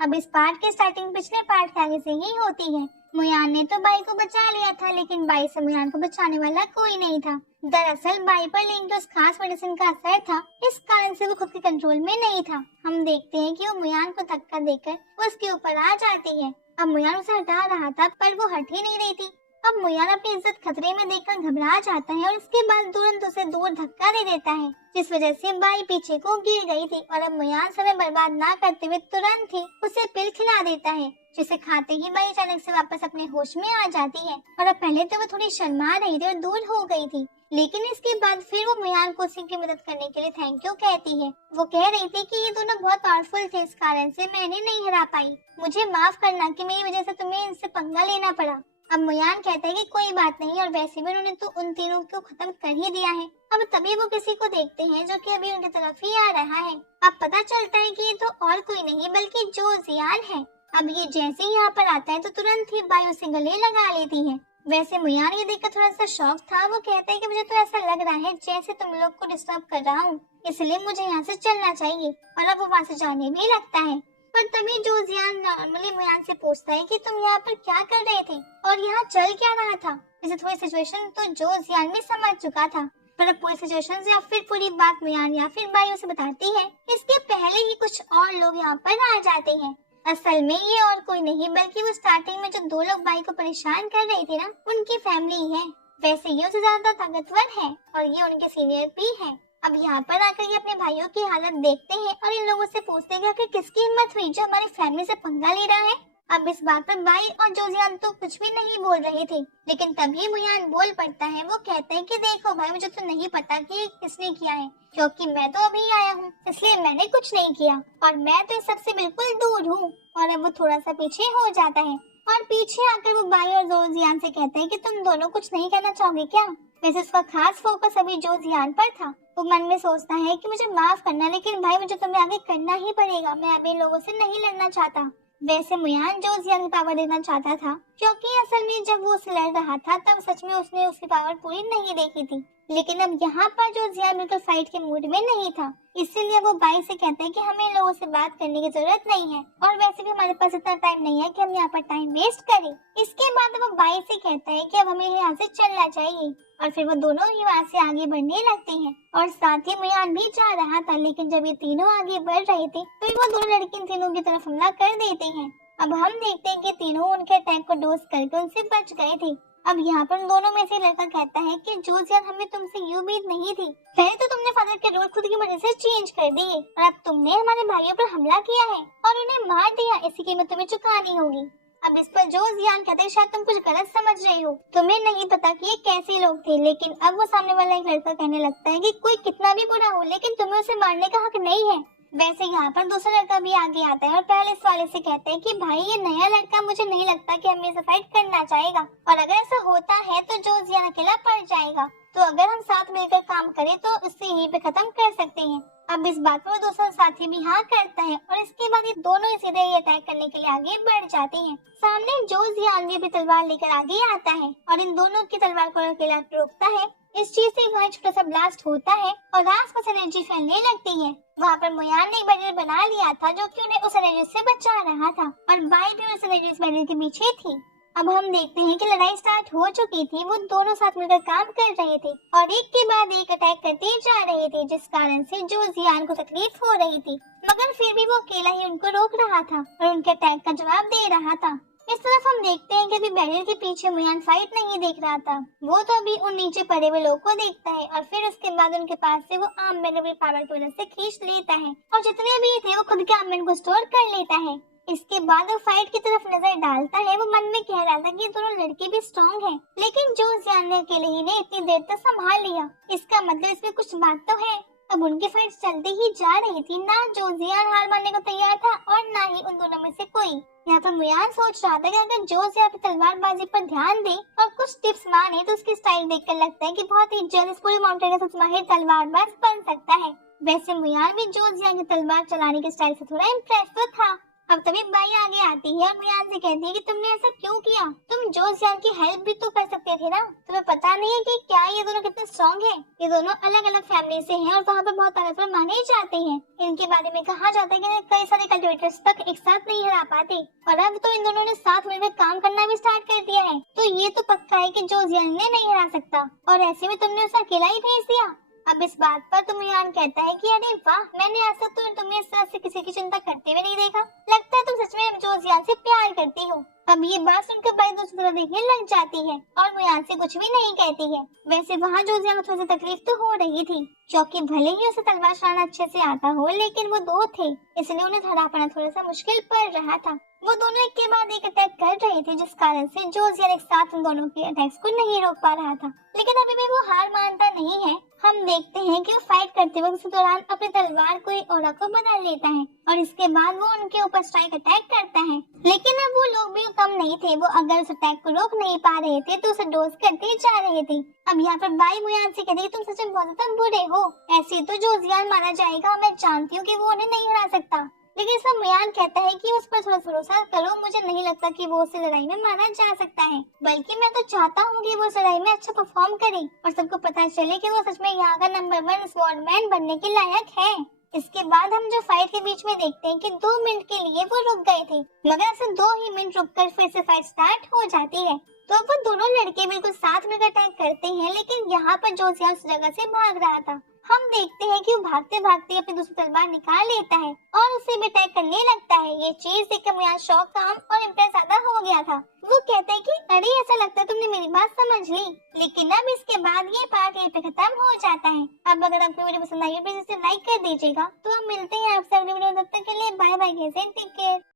अब इस पार्ट की स्टार्टिंग पिछले पार्ट के आगे से ही होती है। मुयान ने तो बाई को बचा लिया था, लेकिन बाई से मुयान को बचाने वाला कोई नहीं था। दरअसल बाई पर लिंक उस खास मेडिसिन का असर था, इस कारण से वो खुद के कंट्रोल में नहीं था। हम देखते हैं कि वो मुयान को धक्का देकर उसके ऊपर आ जाती है। अब मुयान उसे हटा रहा था, पर वो हट ही नहीं रही थी। अब मुयान अपनी इज्जत खतरे में देखकर घबरा जाता है और उसके बाद तुरंत उसे दूर धक्का दे देता है, जिस वजह से बाई पीछे को गिर गई थी। और अब मुयान समय बर्बाद ना करते हुए तुरंत ही उसे पिल खिला देता है, जिसे खाते ही बाई अचानक से वापस अपने होश में आ जाती है। और अब पहले तो वो थोड़ी शर्मा रही थी और दूर हो गई थी, लेकिन इसके बाद फिर वो मुयान को उसी की मदद करने के लिए थैंक यू कहती है। वो कह रही थी कि ये दोनों बहुत पावरफुल थे, इस कारण से मैंने नहीं हरा पाई। मुझे माफ करना कि मेरी वजह से तुम्हें इनसे पंगा लेना पड़ा। अब मुयान कहता है कि कोई बात नहीं, और वैसे भी उन्होंने तो उन तीनों को खत्म कर ही दिया है। अब तभी वो किसी को देखते हैं जो कि अभी उनकी तरफ ही आ रहा है। अब पता चलता है कि ये तो और कोई नहीं बल्कि जो जियान है। अब ये जैसे ही यहाँ पर आता है तो तुरंत ही बाई उसे गले लगा लेती है। वैसे मुयान ये देखकर थोड़ा सा शॉक था। वो कहता है कि मुझे तो ऐसा लग रहा है जैसे तुम लोग को डिस्टर्ब कर रहा हूँ, इसलिए मुझे यहाँ से चलना चाहिए। और अब वो वहाँ से जाने भी लगता है, पर तभी जो जियान नॉर्मली मुयान से पूछता है कि तुम यहाँ पर क्या कर रहे थे और यहाँ चल क्या रहा था। इसे थोड़ी सिचुएशन तो जो जियान भी समझ चुका था, पर अब पूरी सिचुएशन या फिर पूरी बात मुयान या फिर बाई उसे बताती है। इसके पहले ही कुछ और लोग यहाँ पर आ जाते हैं। असल में ये और कोई नहीं बल्कि वो स्टार्टिंग में जो दो लोग बाई को परेशान कर रहे थे ना, उनकी फैमिली है। वैसे ये उससे ज्यादा ताकतवर है और ये उनके सीनियर भी है। अब यहाँ पर आकर ये अपने भाइयों की हालत देखते हैं और इन लोगों से पूछते हैं कि किसकी हिम्मत हुई जो हमारी फैमिली से पंगा ले रहा है। अब इस बात पर बाई और जोजियान तो कुछ भी नहीं बोल रहे थे, लेकिन तभी मुयान बोल पड़ता है। वो कहते हैं कि देखो भाई, मुझे तो नहीं पता कि किसने किया है, क्योंकि मैं तो अभी आया हूँ, इसलिए मैंने कुछ नहीं किया और मैं तो इस सबसे बिल्कुल दूर हूँ। और अब वो थोड़ा सा पीछे हो जाता है और पीछे आकर वो बाई और जोजियान से कहते हैं कि तुम दोनों कुछ नहीं कहना चाहोगे क्या। वैसे उसका खास फोकस अभी जोजियान पर था। वो मन में सोचता है कि मुझे माफ करना, लेकिन भाई मुझे तुम्हें आगे करना ही पड़ेगा, मैं अभी लोगों से नहीं लड़ना चाहता। वैसे मुयान जोजियान की पावर देना चाहता था, क्योंकि असल में जब वो उससे लड़ रहा था तब सच में उसने उसकी पावर पूरी नहीं देखी थी। लेकिन अब यहाँ पर जोजियान बिल्कुल फाइट के मूड में नहीं था, इसीलिए वो बाई से कहते हैं कि हमें लोगों से बात करने की जरूरत नहीं है और वैसे भी हमारे पास इतना टाइम नहीं है कि हम यहाँ पर टाइम वेस्ट करें। इसके बाद वो बाई से कहता है कि अब हमें यहाँ से चलना चाहिए और फिर वो दोनों ही वहाँ से आगे बढ़ने लगते हैं। और साथ ही मुयान भी जा रहा था, लेकिन जब ये तीनों आगे बढ़ रहे थे तो वो दोनों लड़के इन तीनों की तरफ हमला कर देते हैं। अब हम देखते हैं कि तीनों उनके अटैक को डोज करके उनसे बच गए थे। अब यहाँ पर दोनों में से लड़का कहता है कि जोजियान, हमें तुमसे ये उम्मीद नहीं थी। पहले तो तुमने फादर के रोल खुद की मर्जी से चेंज कर दिए और अब तुमने हमारे भाइयों पर हमला किया है और उन्हें मार दिया, इसकी कीमत तुम्हें चुकानी होगी। अब इस पर जोजियान कहते हैं शायद तुम कुछ गलत समझ रहे हो, तुम्हें नहीं पता कि ये कैसे लोग थे। लेकिन अब वो सामने वाला एक लड़का कहने लगता है कि कोई कितना भी बुरा हो लेकिन तुम्हें उसे मारने का हक नहीं है। वैसे यहाँ पर दूसरा लड़का भी आगे आता है और पहले इस वाले से कहते हैं कि भाई ये नया लड़का मुझे नहीं लगता कि हमें से फाइट करना चाहेगा और अगर ऐसा होता है तो जोजियान अकेला पड़ जाएगा, तो अगर हम साथ मिलकर काम करें तो उससे यहीं पे खत्म कर सकते हैं। अब इस बात पर दूसरा साथी भी हाँ करता है और इसके बाद ये दोनों सीधे ही अटैक करने के लिए आगे बढ़ जाते हैं। सामने जोजियान भी तलवार लेकर आगे आता है और इन दोनों की तलवार को अकेला रोकता है। इस चीज से वहाँ छोटा सा ब्लास्ट होता है और आसपास एनर्जी फैलने लगती है। वहाँ पर मुयान ने बैरियर बना लिया था जो कि उन्हें उस एनर्जी से बचा रहा था और बाई भी उस एनर्जी बैरियर के पीछे थी। अब हम देखते हैं कि लड़ाई स्टार्ट हो चुकी थी। वो दोनों साथ मिलकर काम कर रहे थे और एक के बाद एक अटैक करते जा रहे थे, जिस कारण से जोजियान को तकलीफ हो रही थी, मगर फिर भी वो अकेला ही उनको रोक रहा था और उनके अटैक का जवाब दे रहा था। इस तरफ हम देखते हैं कि अभी बैरियर के पीछे मुयान फाइट नहीं देख रहा था, वो तो अभी उन नीचे पड़े हुए लोग को देखता है और फिर उसके बाद उनके पास से वो आर्ममेंट पावर की वजह से खींच लेता है और जितने भी थे वो खुद के आर्ममेंट को स्टोर कर लेता है। इसके बाद वो फाइट की तरफ नजर डालता है। वो मन में कह रहा था कि दोनों लड़के भी स्ट्रॉन्ग हैं, लेकिन जोजियान ने अकेले ही ने इतनी देर तक संभाल लिया, इसका मतलब इसमें कुछ बात तो है। अब उनकी फाइट चलती ही जा रही थी, ना जोजियान हार मानने को तैयार था और ना ही उन दोनों में से कोई। यहाँ पर मुयान सोच रहा था कि अगर जोजियान तलवारबाजी पर ध्यान दे और कुछ टिप्स माने तो उसकी स्टाइल देखकर लगता है कि बहुत ही जल्द इस पूरे माउंटेन का सबसे माहिर तलवारबाज बन सकता है। वैसे मुयान भी जोजियान की तलवार चलाने की स्टाइल से थोड़ा इम्प्रेस तो था। अब तभी बाई आगे आती है और मुयान से कहती है कि तुमने ऐसा क्यों किया, तुम जोजियान की हेल्प भी तो कर सकते थे ना। तुम्हें पता नहीं है कि क्या ये दोनों कितने स्ट्रॉन्ग हैं? ये दोनों अलग अलग फैमिली से हैं और वहाँ पर बहुत ताकतवर माने जाते हैं। इनके बारे में कहा जाता है कि कई सारे कल्टिवेटर्स तक एक साथ नहीं हरा पाते, और अब तो इन दोनों ने साथ मिलकर काम करना भी स्टार्ट कर दिया है। तो ये तो पक्का है कि जोजियान ने नहीं हरा सकता, और ऐसे में तुमने उसे अकेला ही भेज दिया। अब इस बात पर तो मुयान कहता है कि अरे वाह, मैंने आज तक तो तुम्हें इस तरह से किसी की चिंता करते हुए नहीं देखा। लगता है तुम सच में जोजियान से प्यार करती हो। अब ये बात सुनकर बाई दूसरी तरफ देखने लग जाती है और मुयान से कुछ भी नहीं कहती है। वैसे वहाँ जोजियान को थोड़ी सी तकलीफ तो हो रही थी, क्योंकि भले ही उसे तलवार चलाना अच्छे से आता हो, लेकिन वो दो थे, इसलिए उन्हें धरा पाना थोड़ा सा मुश्किल पड़ रहा था। वो दोनों एक के बाद एक अटैक कर रहे थे, जिस कारण से जोजियान एक साथ उन दोनों के अटैक्स को नहीं रोक पा रहा था। लेकिन अभी भी वो हार मानता नहीं है। हम देखते हैं कि वो फाइट करते वक्त उस दौरान अपनी तलवार को एक औरा को बदल लेता है और इसके बाद वो उनके ऊपर स्ट्राइक अटैक करता है। लेकिन अब वो लोग भी कम नहीं थे, वो अगर उस अटैक को रोक नहीं पा रहे थे तो उसे डोज करते जा रहे थे। अब यहाँ पर बाई मुयान से कहती है तुम सच में बहुत ज्यादा बुरे हो, ऐसे तो जोजियान मारा जाएगा। मैं जानती हूँ कि वो उन्हें नहीं हरा सकता, लेकिन सब मुयान कहता है कि उस पर थोड़ा भरोसा करो। मुझे नहीं लगता कि वो उसे लड़ाई में मारा जा सकता है, बल्कि मैं तो चाहता हूँ कि वो उस लड़ाई में अच्छा परफॉर्म करे और सबको पता चले कि वो सच में यहाँ का नंबर 1 स्वॉर्डमैन बनने के लायक है। इसके बाद हम जो फाइट के बीच में देखते हैं कि 2 मिनट के लिए वो रुक गए थे, मगर ऐसे 2 ही मिनट रुककर फिर से फाइट स्टार्ट हो जाती है। तो अब वो दोनों लड़के बिल्कुल साथ में अटैक करते हैं, लेकिन यहाँ पर जोजियान उस जगह से भाग रहा था। हम देखते हैं कि वो भागते भागते अपनी दूसरी तलवार निकाल लेता है और उसे भी अटैक करने लगता है। ये चीज देखकर मुयान शॉक काम और इम्प्रेस ज्यादा हो गया था। वो कहते हैं कि अरे ऐसा लगता है तुमने मेरी बात समझ ली। लेकिन अब इसके बाद ये पार्ट यहीं पे खत्म हो जाता है। अब अगर आपको वीडियो पसंद आई है प्लीज इसे लाइक कर दीजिएगा। तो हम मिलते हैं आपसे अगले वीडियो में, तब तक के लिए बाय बाय, टेक केयर।